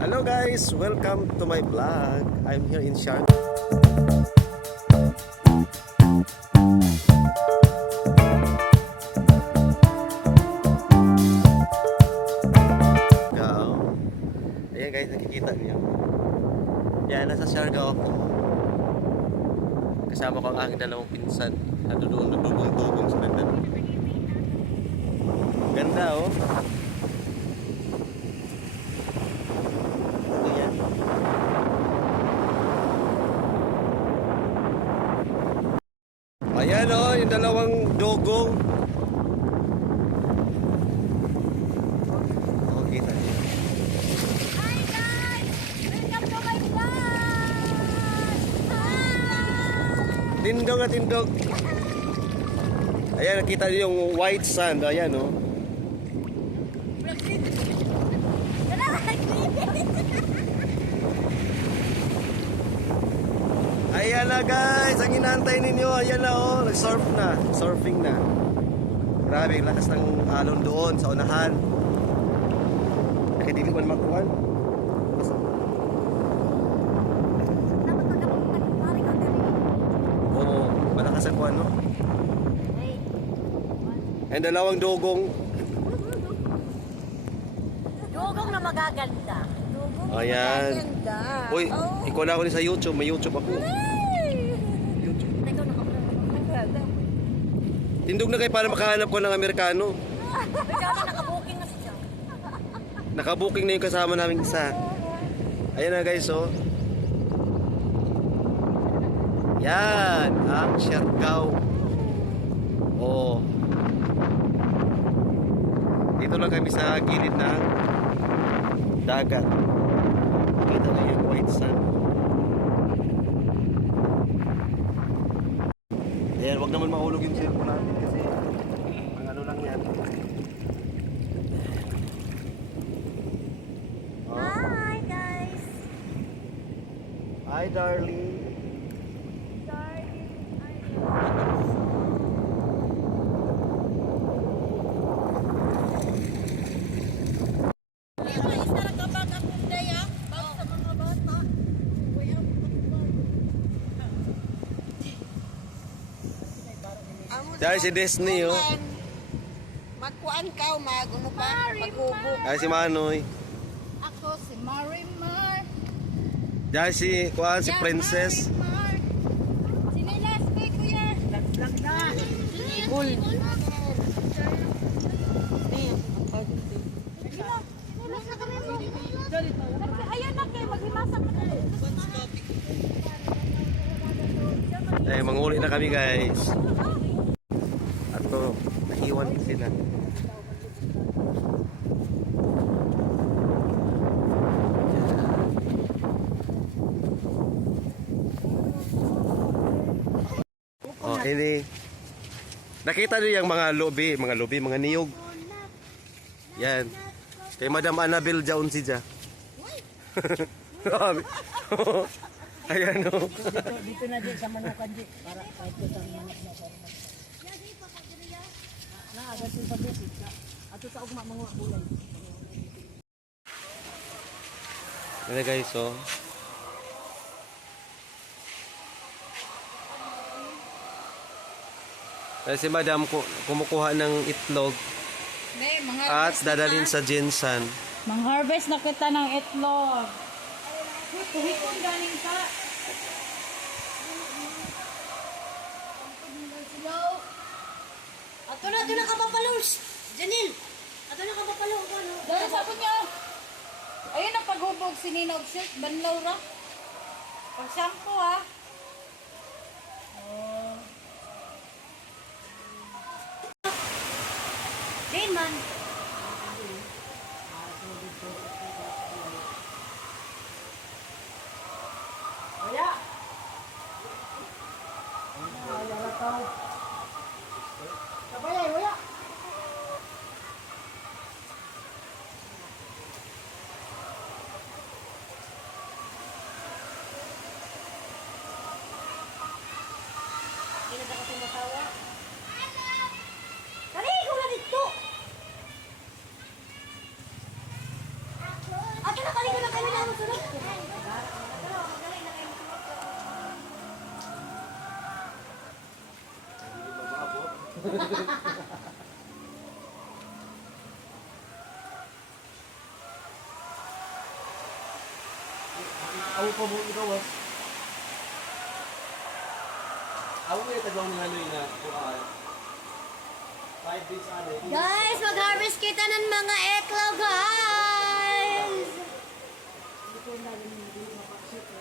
Hello guys, welcome to my vlog. I'm here in Siargao. Ayan guys, nakikita niyo. Yan, nasa Siargao ako. Kasama ko ang aking dalawang pinsan. Nagdudugong sa ganda. Ganda oh. Ayan. Ayan oh, yung dalawang dugong. Oh, kita niyo. Hi guys! Welcome to my vlog! Hi! Tindog na tindog. Ayan, nakita niyo yung white sand. Ayan oh. Ayan na guys, ang inaantay ninyo. Ayan na oh, nag-surf na. Surfing na. Grabe, lakas ng alon doon sa unahan. Nakidili man makuhan. Oo, malakas ang kuhan no. And dalawang dugong. Dugong na magaganda. Ayan. Uy, ikaw na ako sa YouTube. May YouTube ako. YouTube. Tindog na kayo para makahanap ko ng Amerikano. Nakabuking na siya. Nakabuking na yung kasama namin isa. Ayan na guys, oh. Yan, ang Siargao. Oh. Dito lang kami sa gilid ng dagat. Kita na yung white sand. Ayan, wag naman mahulog yung cellphone natin kasi ang ano lang yan. Oh. Hi guys! Hi darling. Dahil si Disney oh. Magkuan ka, maguno pa, maghubo. Dahil si Manoy. Ako si Marimar. Dahil si Kuan, si Princess. Marimar. Si Leslie, kuya. Lag na. Cool. Ayan na kayo, maghimasa pa na. Eh, manguli na kami guys. At to, nahiwan sila. Oh, ini. Nakita niyo yung mga lobi, mga niyog. Yan. Kay Madam Annabel Jaun si Ja. Ayan o. Dito na di sa manukan di para ito sa manok na para. Na agad sa bukid. Ato sa ugma mga bulan. Ano guys oh. Si Madam kumukuha ng itlog at dadalhin sa Jinsan. Mang-harvest na kita ng itlog. Tuhikon galing ka. Ato na ka papalos. Janil. Ato na ka papalos ano. Dahil sabi niya, ayun ang paghubog si Ninog Silk, banlaw ra. Pag-shampoo ha. Jane man. Wala. Wala ka. Kabaya, wala. Kini ka kasi masawa. Kani ko na dito. kami na masunod. Ako pa mo ikaw ah. Ako yung tagaw ng ano yun na 5 days ano eh. Guys, mag-harvest kita ng mga eklaw, guys!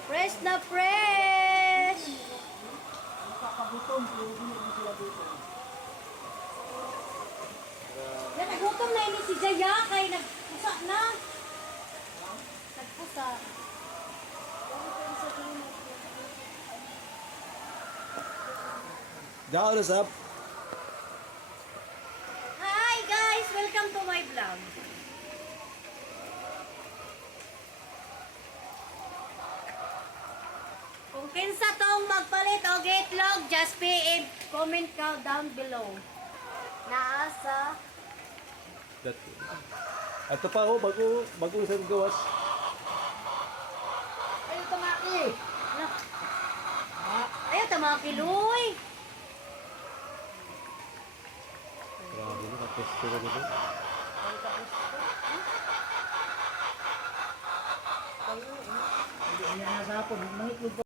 Fresh na fresh! Yan, nagutom na ini si Jaya kay nagpusa na. Nagpusa. Gao na sap. Hi guys! Welcome to my vlog. Kung kinsa tong magpalit o itlog, just PM, comment ka down below. Naasa. Ito pa ako, bagong isang gawas. Ayaw tamaki! Ayaw tamaki, Luy! Grabe na, kapesto na nito. Ayaw,